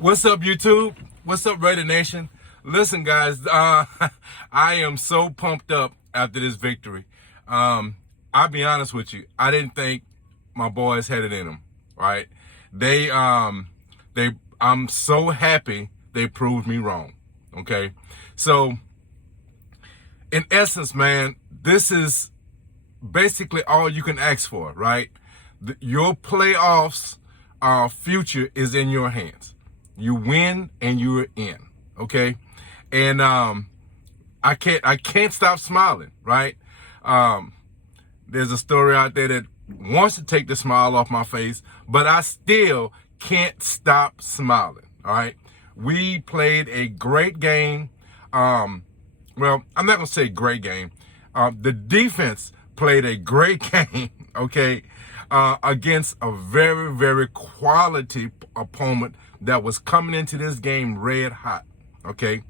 What's up, YouTube? What's up, Raider Nation? Listen, guys, I am so pumped up after this victory. I'll be honest with you. I didn't think my boys had it in them, right? I'm so happy they proved me wrong, okay? So, in essence, man, this is basically all you can ask for, right? Your playoffs future is in your hands. You win and you're in, okay? And I can't stop smiling, right? There's a story out there that wants to take the smile off my face, but I still can't stop smiling, all right? We played a great game. Well, I'm not gonna say great game. The defense played a great game, okay, against a very, very quality opponent that was coming into this game red hot, okay?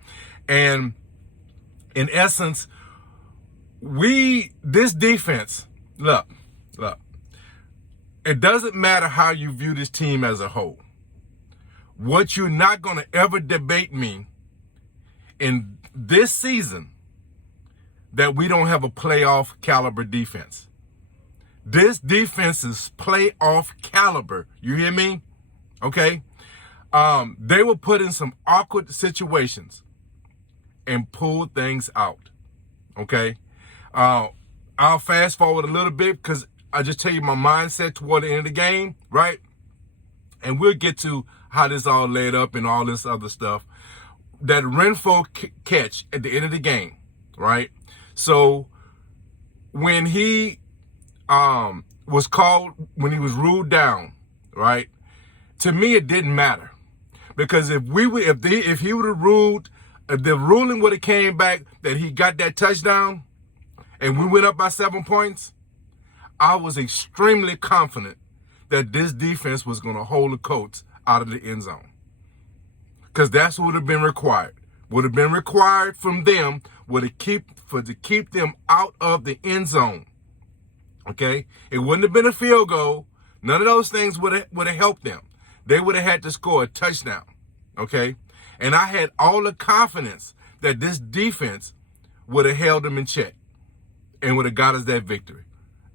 And in essence, this defense, look, it doesn't matter how you view this team as a whole. What you're not going to ever debate me in this season that we don't have a playoff caliber defense. This defense is playoff caliber. You hear me? Okay? They were put in some awkward situations and pulled things out. Okay? I'll fast forward a little bit because I just tell you my mindset toward the end of the game, right? And we'll get to how this all led up and all this other stuff. That Renfro catch at the end of the game, right? So when he was called, when he was ruled down, right? To me, it didn't matter because if he would have ruled, if the ruling would have came back that he got that touchdown, and we went up by 7 points, I was extremely confident that this defense was going to hold the Colts out of the end zone. Because that's what would have been required. Would have been required from them to keep them out of the end zone. Okay? It wouldn't have been a field goal. None of those things would have helped them. They would have had to score a touchdown. Okay? And I had all the confidence that this defense would have held them in check and would have got us that victory.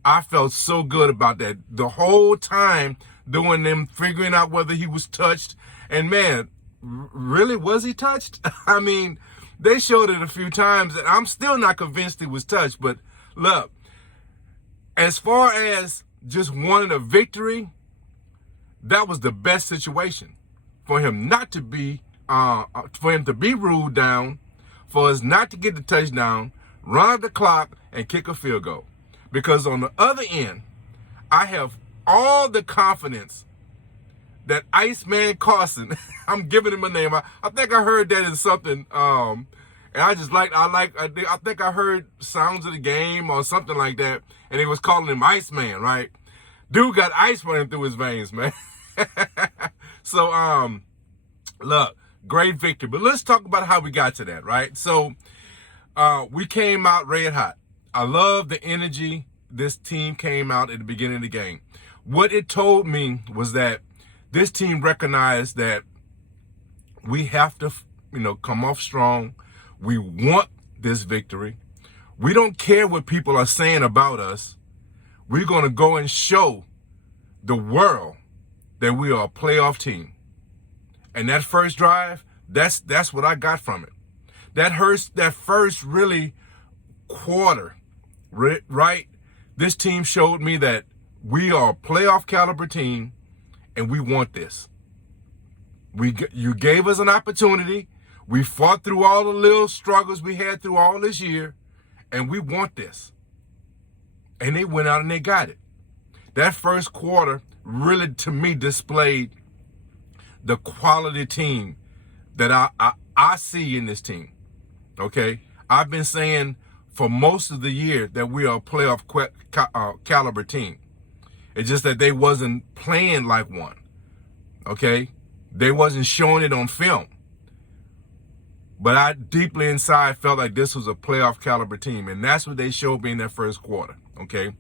I felt so good about that the whole time, doing them figuring out whether he was touched. And man, really, was he touched? I mean, they showed it a few times, and I'm still not convinced he was touched. But look, as far as just wanting a victory, that was the best situation for him not to be, for him to be ruled down, for us not to get the touchdown, run out the clock, and kick a field goal. Because on the other end, I have all the confidence that Iceman Carson, I'm giving him a name. I think I heard that in something, and I think I heard Sounds of the Game or something like that, and he was calling him Iceman, right? Dude got ice running through his veins, man. So, look, great victory. But let's talk about how we got to that, right? So, we came out red hot. I love the energy this team came out at the beginning of the game. What it told me was that this team recognized that we have to, come off strong. We want this victory. We don't care what people are saying about us. We're going to go and show the world that we are a playoff team. And that first drive, that's what I got from it. That first really quarter, right? This team showed me that we are a playoff caliber team, and we want this. You gave us an opportunity. We fought through all the little struggles we had through all this year, and we want this. And they went out and they got it. That first quarter really, to me, displayed the quality team that I see in this team. Okay? I've been saying for most of the year that we are a playoff caliber team. It's just that they wasn't playing like one. Okay? They wasn't showing it on film. But I deeply inside felt like this was a playoff caliber team. And that's what they showed me in that first quarter. Okay?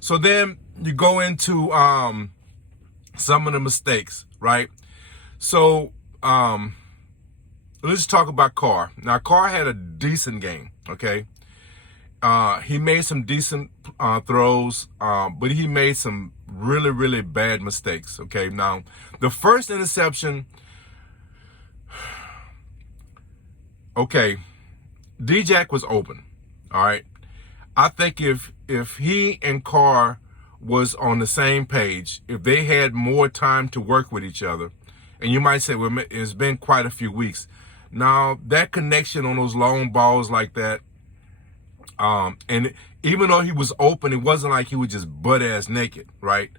So then you go into some of the mistakes, right? So let's talk about Carr. Now, Carr had a decent game, okay? He made some decent throws, but he made some really, really bad mistakes, okay? Now, the first interception, okay, D-Jack was open, all right? I think if he and Carr was on the same page, if they had more time to work with each other, and you might say, well, it's been quite a few weeks. Now, that connection on those long balls like that, and even though he was open, it wasn't like he was just butt-ass naked, right?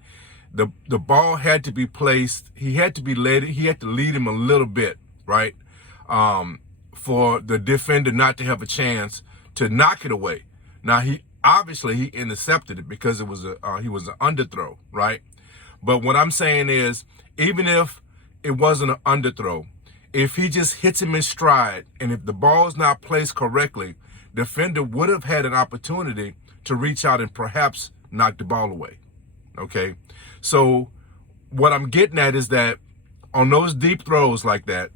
The ball had to be placed. He had to be led. He had to lead him a little bit, right? For the defender not to have a chance to knock it away. Now, he intercepted it because he was an underthrow, right? But what I'm saying is, even if it wasn't an underthrow, if he just hits him in stride, and if the ball is not placed correctly, defender would have had an opportunity to reach out and perhaps knock the ball away, okay? So what I'm getting at is that on those deep throws like that,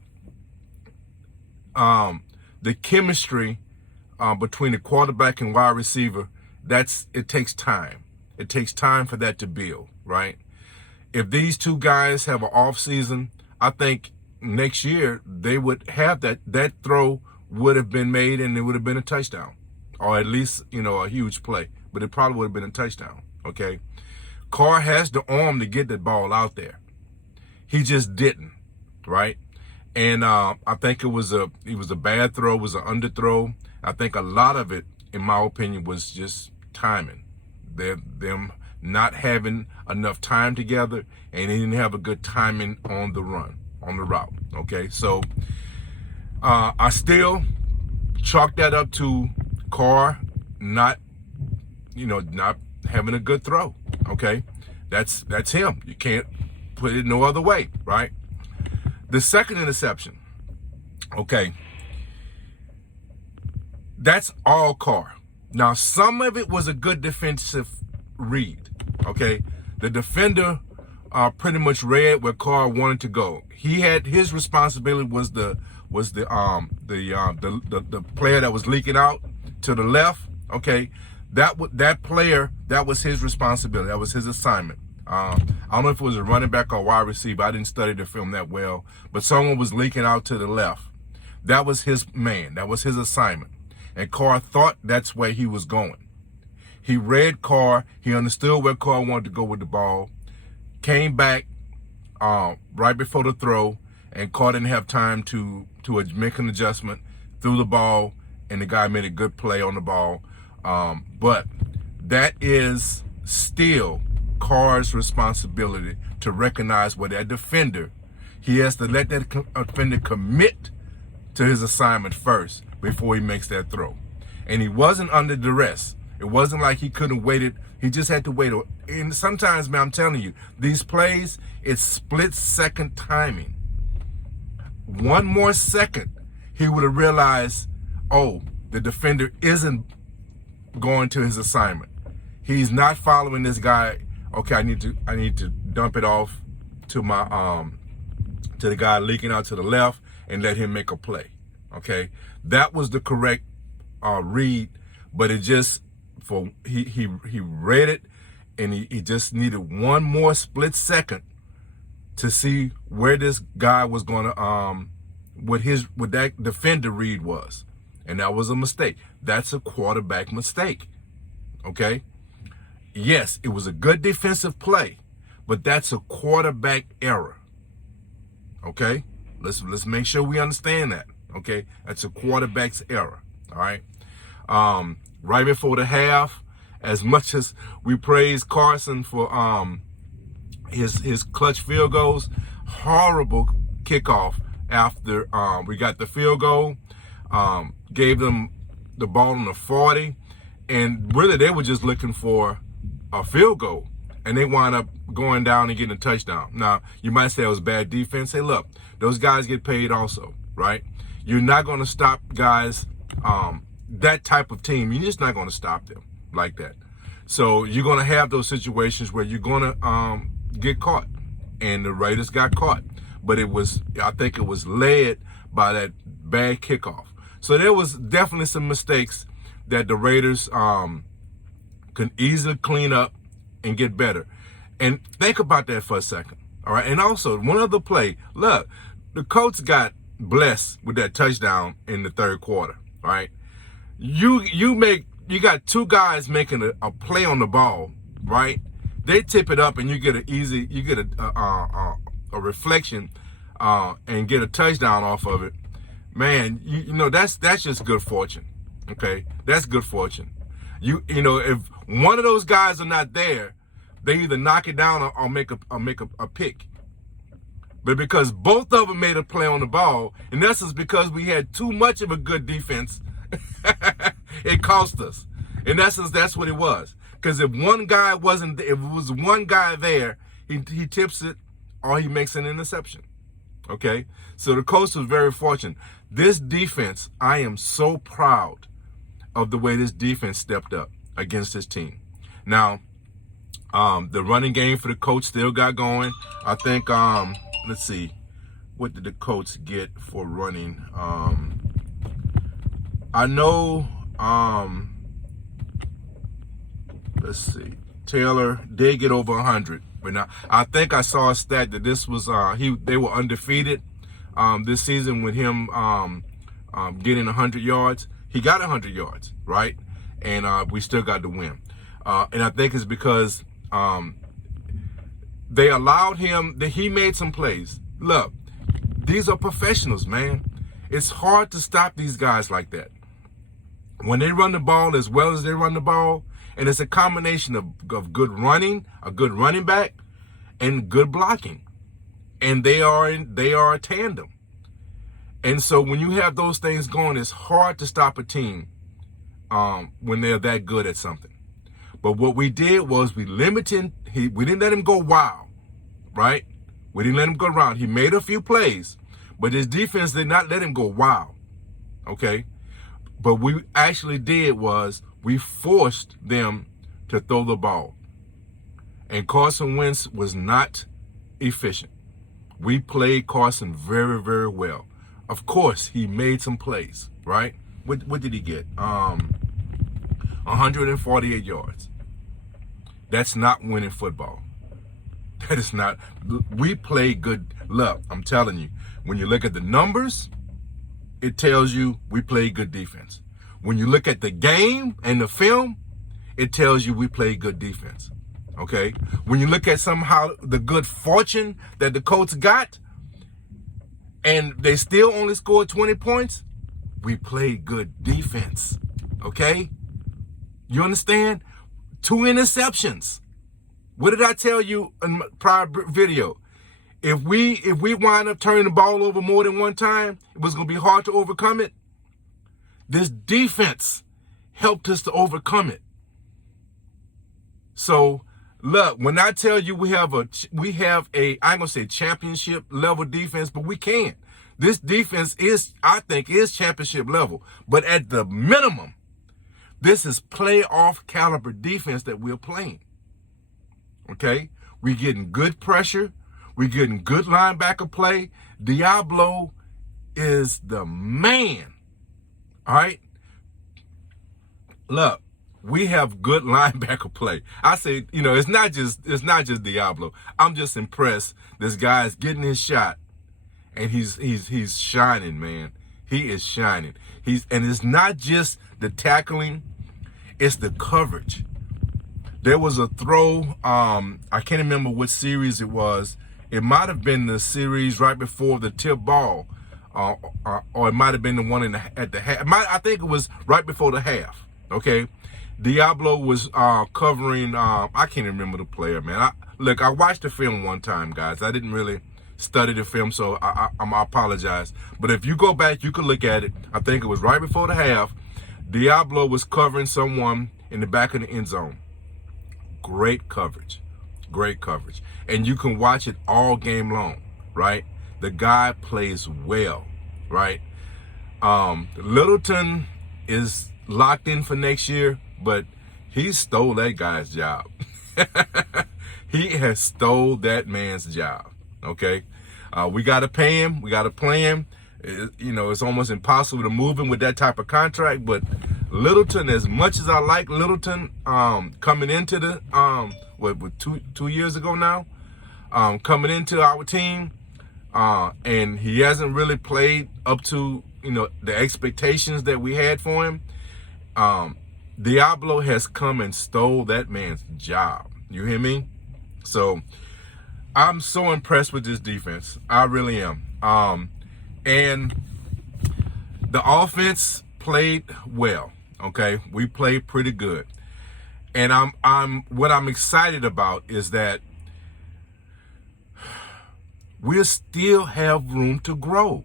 the chemistry between the quarterback and wide receiver, it takes time. It takes time for that to build, right? If these two guys have an off season, I think next year they would have that throw would have been made and it would have been a touchdown, or at least, a huge play, but it probably would have been a touchdown, okay? Carr has the arm to get that ball out there. He just didn't, right? And I think it was a bad throw, it was an underthrow. I think a lot of it, in my opinion, was just timing. Them not having enough time together, and they didn't have a good timing on the route, okay? So I still chalk that up to Carr not having a good throw, okay? That's him. You can't put it no other way, right? The second interception, okay, that's all Carr. Now, some of it was a good defensive read, okay? The defender pretty much read where Carr wanted to go. He had his responsibility was the player that was leaking out to the left, okay? That player, that was his responsibility. That was his assignment. I don't know if it was a running back or wide receiver. I didn't study the film that well, but someone was leaking out to the left. That was his man. That was his assignment. And Carr thought that's where he was going. He read Carr. He understood where Carr wanted to go with the ball. Came back right before the throw, and Carr didn't have time to make an adjustment, threw the ball, and the guy made a good play on the ball. But that is still Carr's responsibility to recognize where that defender, he has to let that defender commit to his assignment first before he makes that throw. And he wasn't under duress. It wasn't like he couldn't wait it. He just had to wait. And sometimes, man, I'm telling you, these plays, it's split-second timing. One more second, he would have realized, oh, the defender isn't going to his assignment. He's not following this guy. Okay, I need to dump it off to my to the guy leaking out to the left and let him make a play. Okay, that was the correct read, but it just he read it, and he just needed one more split second to see where this guy was going to what that defender read was, and that was a mistake. That's a quarterback mistake. Okay. Yes, it was a good defensive play, but that's a quarterback error. Okay? Let's make sure we understand that. Okay? That's a quarterback's error. All right? Right before the half, as much as we praise Carson for his clutch field goals, horrible kickoff after we got the field goal, gave them the ball on the 40, and really they were just looking for a field goal, and they wind up going down and getting a touchdown. Now, you might say it was bad defense. Hey, look, those guys get paid also, right? You're not going to stop guys, that type of team. You're just not going to stop them like that. So you're going to have those situations where you're going to get caught, and the Raiders got caught. but I think it was led by that bad kickoff. So there was definitely some mistakes that the Raiders can easily clean up and get better. And think about that for a second. All right. And also, one other play. Look, the Colts got blessed with that touchdown in the third quarter. Right. You got two guys making a play on the ball. Right. They tip it up and you get a reflection and get a touchdown off of it. Man, you know that's just good fortune. Okay, that's good fortune. You know, if one of those guys are not there, they either knock it down or make a pick. But because both of them made a play on the ball, in essence, because we had too much of a good defense, it cost us. In essence, that's what it was. Because if one guy wasn't, if it was one guy there, he tips it or he makes an interception. Okay, so the Colts was very fortunate. This defense, I am so proud of the way this defense stepped up against this team. Now, the running game for the Colts still got going. I think, let's see, what did the Colts get for running? I know, let's see, Taylor did get over 100. But now, I think I saw a stat that this was they were undefeated this season with him getting 100 yards. He got 100 yards, right? And we still got to win. And I think it's because they allowed him, that he made some plays. Look, these are professionals, man. It's hard to stop these guys like that. When they run the ball as well as they run the ball, and it's a combination of good running, a good running back, and good blocking. And they are a tandem. And so when you have those things going, it's hard to stop a team when they're that good at something. But what we did was we didn't let him go wild, right? We didn't let him go around. He made a few plays, but his defense did not let him go wild, okay? But what we actually did was we forced them to throw the ball. And Carson Wentz was not efficient. We played Carson very, very well. Of course, he made some plays, right? What did he get? 148 yards. That's not winning football. That is not. We play good. Look, I'm telling you, when you look at the numbers, it tells you we play good defense. When you look at the game and the film, it tells you we play good defense. Okay? When you look at somehow the good fortune that the Colts got, and they still only scored 20 points, we played good defense. Okay? You understand? 2 interceptions. What did I tell you in my prior video? If we wind up turning the ball over more than one time, it was going to be hard to overcome it. This defense helped us to overcome it. So, look, when I tell you we have a I'm going to say championship level defense, but we can. This defense I think is championship level. But at the minimum, this is playoff caliber defense that we're playing. Okay? We're getting good pressure. We're getting good linebacker play. Diablo is the man. All right? Look, we have good linebacker play. I say, it's not just Diablo. I'm just impressed. This guy's getting his shot, and he's shining, man. He is shining. And it's not just the tackling, it's the coverage. There was a throw, I can't remember what series it was. It might have been the series right before the tip ball, or it might have been the one at the half. I think it was right before the half, okay? Diablo was covering, I can't remember the player, man. I watched the film one time, guys. I didn't really study the film, so I apologize. But if you go back, you can look at it. I think it was right before the half. Diablo was covering someone in the back of the end zone. Great coverage. Great coverage. And you can watch it all game right? The guy plays well, right? Littleton is locked in for next year, but he stole that guy's job. He has stole that man's job, okay? We got to pay him. We got to play him. It's almost impossible to move him with that type of contract. But Littleton, as much as I like Littleton, coming into the two years ago now, coming into our team, and he hasn't really played up to the expectations that we had for him. Diablo has come and stole that man's job. You hear me? So I'm so impressed with this defense. I really am. And the offense played well. Okay, we played pretty good. And what I'm excited about is that we still have room to grow.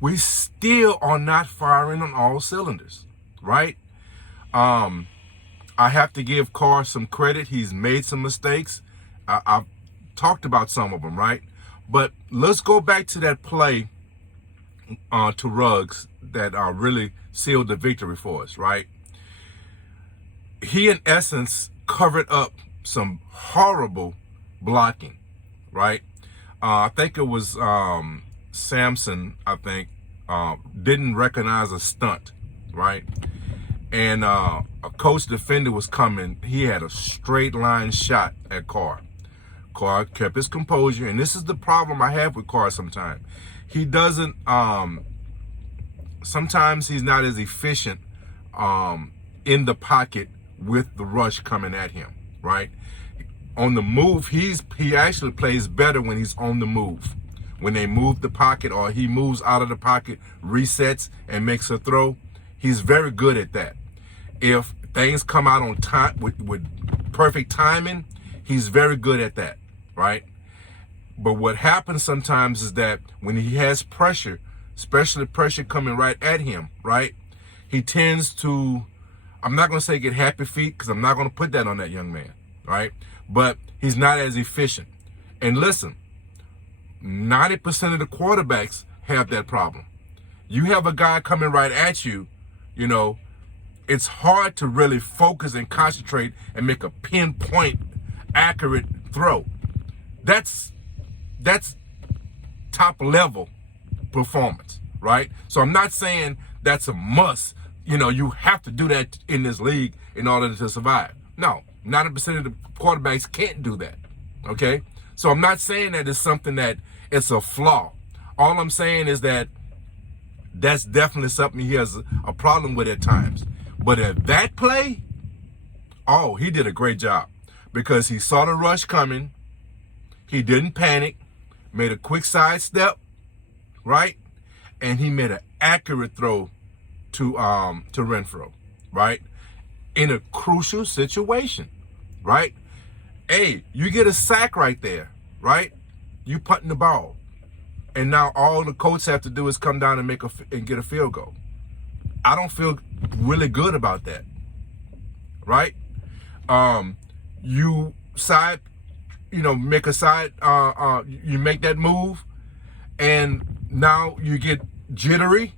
We still are not firing on all cylinders, right? I have to give Carr some credit. He's made some mistakes. I've talked about some of them, right? But let's go back to that play to Ruggs that really sealed the victory for us, right? He, in essence, covered up some horrible blocking, right? I think it was Samson, didn't recognize a stunt, right? And a coach defender was coming. He had a straight line shot at Carr. Carr kept his composure, and this is the problem I have with Carr sometimes. He doesn't, sometimes he's not as efficient in the pocket with the rush coming at him, right? On the move, he actually plays better when he's on the move. When they move the pocket or he moves out of the pocket, resets, and makes a throw, he's very good at that. If things come out on time with perfect timing, he's very good at that, right? But what happens sometimes is that when he has pressure, especially pressure coming right at him, right, he tends to, I'm not going to say get happy feet because I'm not going to put that on that young man, right? But he's not as efficient. And listen, 90% of the quarterbacks have that problem. You have a guy coming right at you, it's hard to really focus and concentrate and make a pinpoint accurate throw. That's top level performance, right? So I'm not saying that's a must. You have to do that in this league in order to survive. No, 90% of the quarterbacks can't do that, okay? So I'm not saying that it's something that it's a flaw. All I'm saying is that that's definitely something he has a problem with at times. But at that play, he did a great job because he saw the rush coming. He didn't panic, made a quick sidestep, right? And he made an accurate throw to Renfro, right? In a crucial situation, right? Hey, you get a sack right there, right? You punting the ball. And now all the coach have to do is come down and get a field goal. I don't feel really good about that, right? You make a side, you make that move, and now you get jittery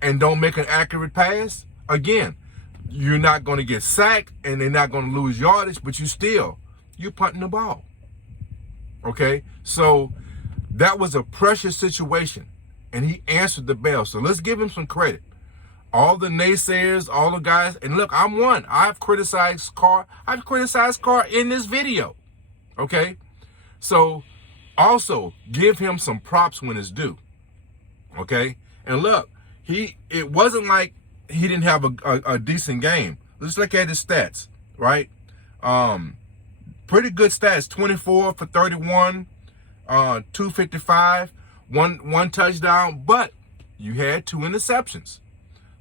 and don't make an accurate pass. Again, you're not going to get sacked and they're not going to lose yardage, but you're punting the ball. Okay? So that was a pressure situation, and he answered the bell. So let's give him some credit. All the naysayers, all the guys, and look, I'm one. I've criticized Carr. I've criticized Carr in this video. Okay? So also give him some props when it's due. Okay? And look, it wasn't like he didn't have a decent game. Let's look at his stats, right? Pretty good stats, 24 for 31, 255, one touchdown, but you had 2 interceptions.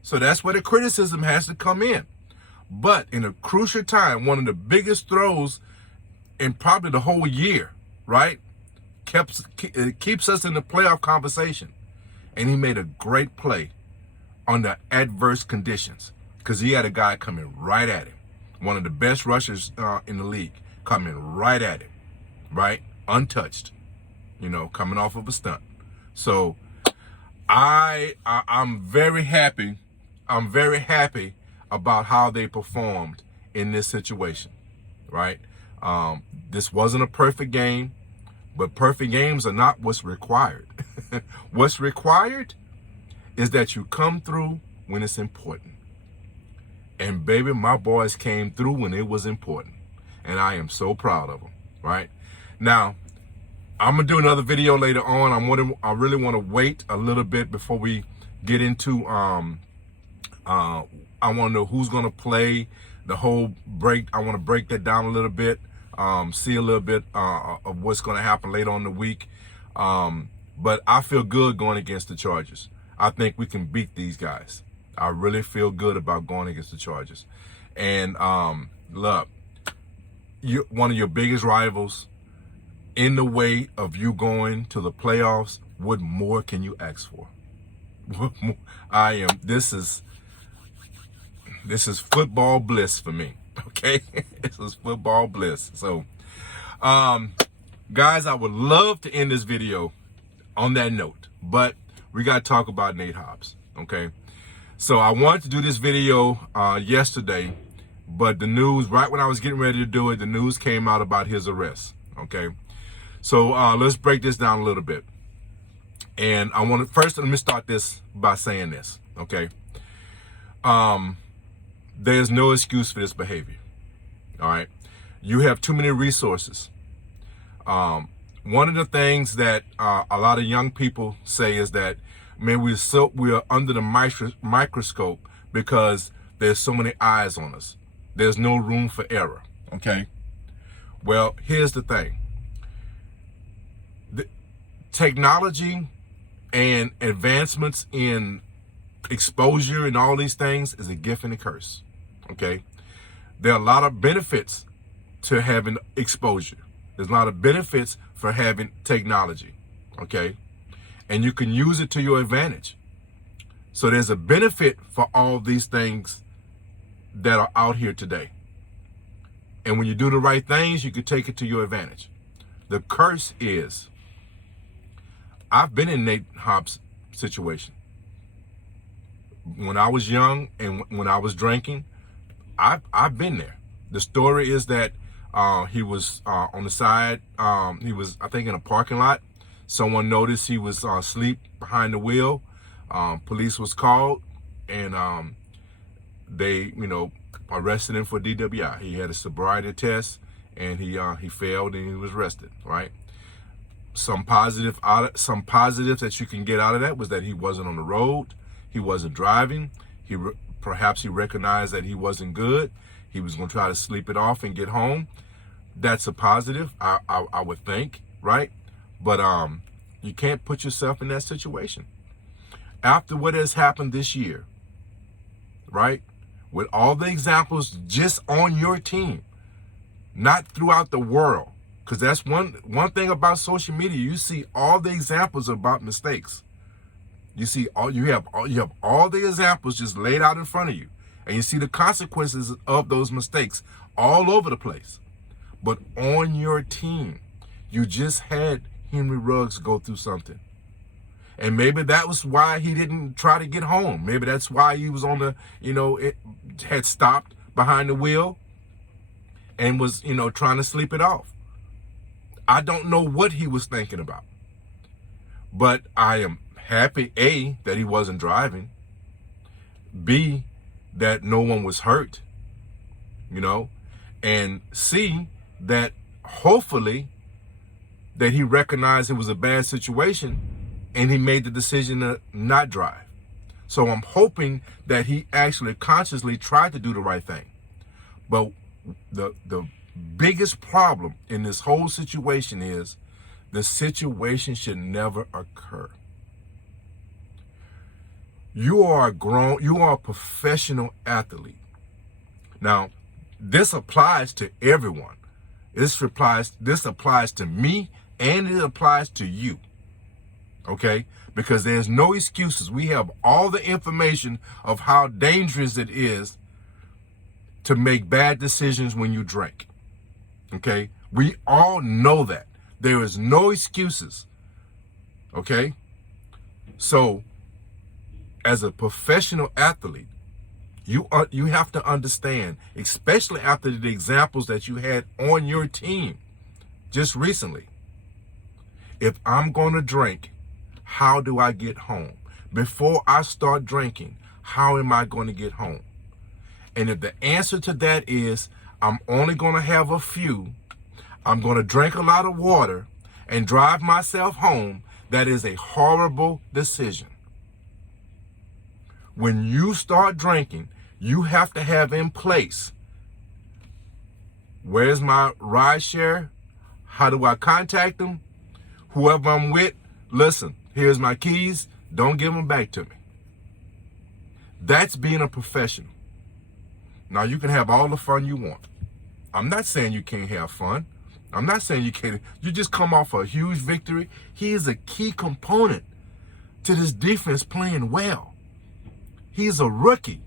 So that's where the criticism has to come in. But in a crucial time, one of the biggest throws in probably the whole year, right? It keeps us in the playoff conversation. And he made a great play under adverse conditions because he had a guy coming right at him. One of the best rushers in the league coming right at him, right? Untouched, coming off of a stunt. So I'm very happy. I'm very happy about how they performed in this situation, right? This wasn't a perfect game, But perfect games are not what's required. What's required is that you come through when it's important. And baby, my boys came through when it was important. And I am so proud of them, right? Now, I'm going to do another video later on. I really want to wait a little bit before we get into, I want to know who's going to play the whole break. I want to break that down a little bit, see a little bit of what's going to happen later on in the week. But I feel good going against the Chargers. I think we can beat these guys. I really feel good about going against the Chargers. And look, one of your biggest rivals, in the way of you going to the playoffs, what more can you ask for? What more? This is football bliss for me, okay? This is football bliss. So, guys, I would love to end this video on that note, but we got to talk about Nate Hobbs, okay? So I wanted to do this video yesterday, but the news, right when I was getting ready to do it, the news came out about his arrest, okay? So let's break this down a little bit. And let me start this by saying this, okay? There's no excuse for this behavior, all right? You have too many resources. One of the things that a lot of young people say is that, man, we are under the microscope because there's so many eyes on us. There's no room for error, okay? Well, here's the thing. The technology and advancements in exposure and all these things is a gift and a curse, okay? There are a lot of benefits to having exposure. There's a lot of benefits for having technology, okay? And you can use it to your advantage. So there's a benefit for all these things that are out here today. And when you do the right things, you can take it to your advantage. The curse is, I've been in Nate Hobbs' situation. When I was young and when I was drinking, I've been there. The story is that he was on the side. He was, I think, in a parking lot. Someone noticed he was asleep behind the wheel. Police was called, and they, arrested him for DWI. He had a sobriety test, and he failed, and he was arrested. Right. Some positives that you can get out of that was that he wasn't on the road, he wasn't driving. Perhaps he recognized that he wasn't good. He was going to try to sleep it off and get home. That's a positive, I would think, right? But you can't put yourself in that situation. After what has happened this year, right? With all the examples just on your team, not throughout the world. Because that's one thing about social media. You see all the examples about mistakes. You have all the examples just laid out in front of you. And you see the consequences of those mistakes all over the place. But on your team, you just had Henry Ruggs go through something. And maybe that was why he didn't try to get home. Maybe that's why he was on the, had stopped behind the wheel and was, trying to sleep it off. I don't know what he was thinking about. But I am happy, A, that he wasn't driving. B, that no one was hurt, and C, that hopefully that he recognized it was a bad situation and he made the decision to not drive. So I'm hoping that he actually consciously tried to do the right thing. But the biggest problem in this whole situation is the situation should never occur. You are a professional athlete. Now, this applies to everyone. This applies to me, and it applies to you. Okay? Because there's no excuses. We have all the information of how dangerous it is to make bad decisions when you drink. Okay? We all know that. There is no excuses. Okay? So, as a professional athlete, you have to understand, especially after the examples that you had on your team just recently. If I'm going to drink, how do I get home? Before I start drinking, how am I going to get home? And if the answer to that is, I'm only going to have a few, I'm going to drink a lot of water and drive myself home, that is a horrible decision. When you start drinking, you have to have in place, where's my ride share? How do I contact them? Whoever I'm with, listen, here's my keys. Don't give them back to me. That's being a professional. Now, you can have all the fun you want. I'm not saying you can't have fun. I'm not saying you can't. You just come off a huge victory. He is a key component to this defense playing well. He's a rookie.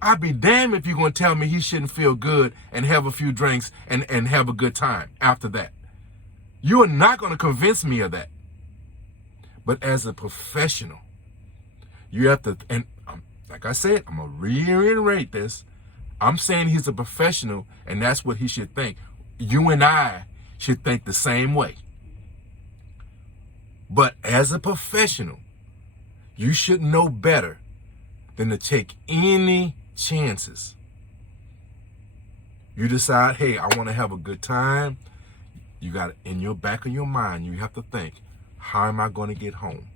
I'd be damned if you're going to tell me he shouldn't feel good and have a few drinks and have a good time after that. You are not going to convince me of that. But as a professional, you have to, and like I said, I'm going to reiterate this. I'm saying he's a professional, and that's what he should think. You and I should think the same way. But as a professional, you should know better than to take any chances. You decide, hey, I want to have a good time. You got, in your back of your mind, you have to think, how am I going to get home?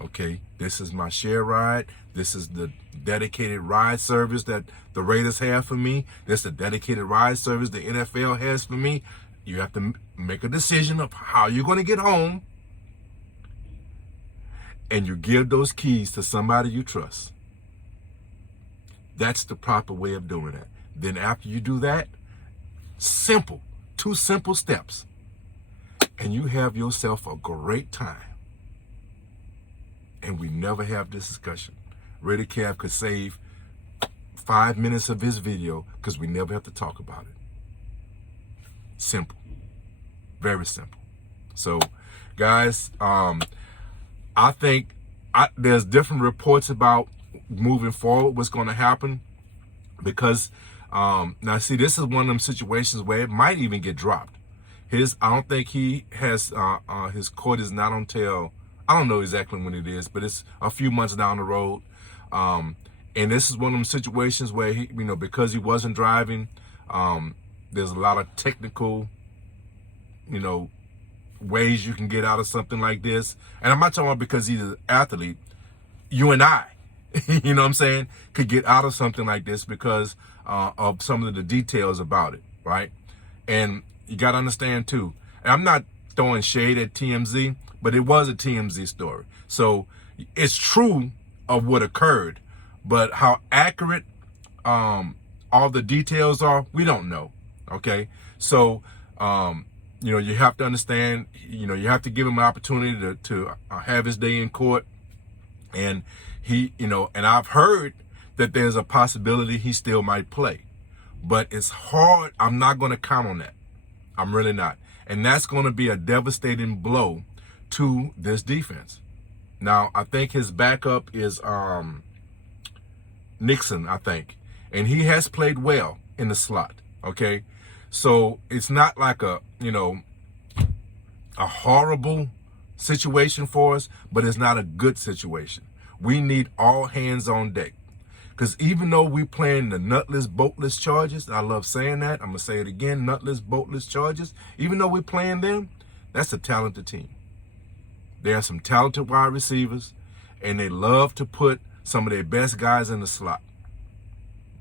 Okay, this is my share ride. This is the dedicated ride service that the Raiders have for me. This is the dedicated ride service the NFL has for me. You have to make a decision of how you're going to get home. And you give those keys to somebody you trust. That's the proper way of doing it. Then after you do that, simple, 2 simple steps, and you have yourself a great time. And we never have this discussion. Raider Cav could save 5 minutes of his video because we never have to talk about it. Simple. Very simple. So, guys, I think there's different reports about moving forward, what's going to happen. Because, now see, this is one of them situations where it might even get dropped. I don't think he has, his court is not until, I don't know exactly when it is, but it's a few months down the road. And this is one of them situations where he, because he wasn't driving, there's a lot of technical, ways you can get out of something like this. And I'm not talking about because he's an athlete. You and I, you know what I'm saying, could get out of something like this because of some of the details about it, right? And you got to understand too, and I'm not throwing shade at TMZ, but it was a TMZ story. So it's true of what occurred, but how accurate all the details are, we don't know, okay? So, you have to understand, you have to give him an opportunity to have his day in court. And he, and I've heard that there's a possibility he still might play. But it's hard. I'm not going to count on that. I'm really not. And that's going to be a devastating blow to this defense. Now, I think his backup is Nixon, I think. And he has played well in the slot, okay? So it's not like a horrible situation for us, but it's not a good situation. We need all hands on deck. Because even though we playing the nutless, boatless Chargers, I love saying that. I'm going to say it again, nutless, boatless Chargers. Even though we're playing them, that's a talented team. They have some talented wide receivers, and they love to put some of their best guys in the slot,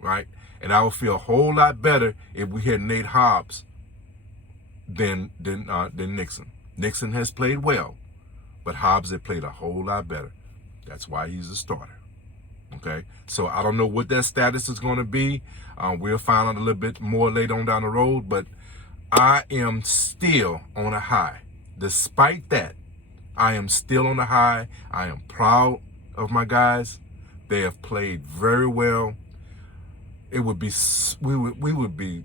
right? And I would feel a whole lot better if we had Nate Hobbs than Nixon. Nixon has played well, but Hobbs had played a whole lot better. That's why he's a starter. Okay, so I don't know what that status is going to be. We'll find out a little bit more later on down the road, but I am still on a high. Despite that, I am still on a high. I am proud of my guys. They have played very well. It would be, we would be,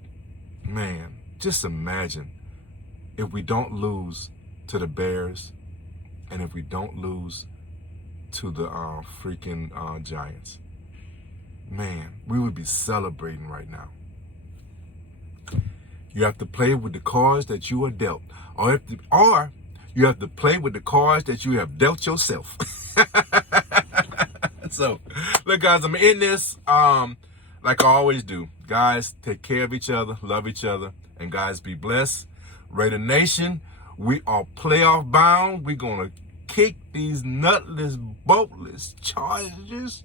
man, just imagine if we don't lose to the Bears and if we don't lose to the freaking Giants. Man, we would be celebrating right now. You have to play with the cards that you are dealt. Or you have to play with the cards that you have dealt yourself. So, look, guys, I'm in this like I always do. Guys, take care of each other, love each other, and guys, be blessed. Raider Nation, we are playoff bound. We're going to kick these nutless, boltless Chargers.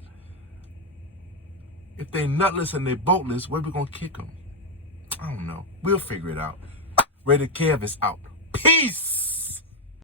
If they nutless and they boltless, where we going to kick them? I don't know. We'll figure it out. Raider Kev is out. Peace!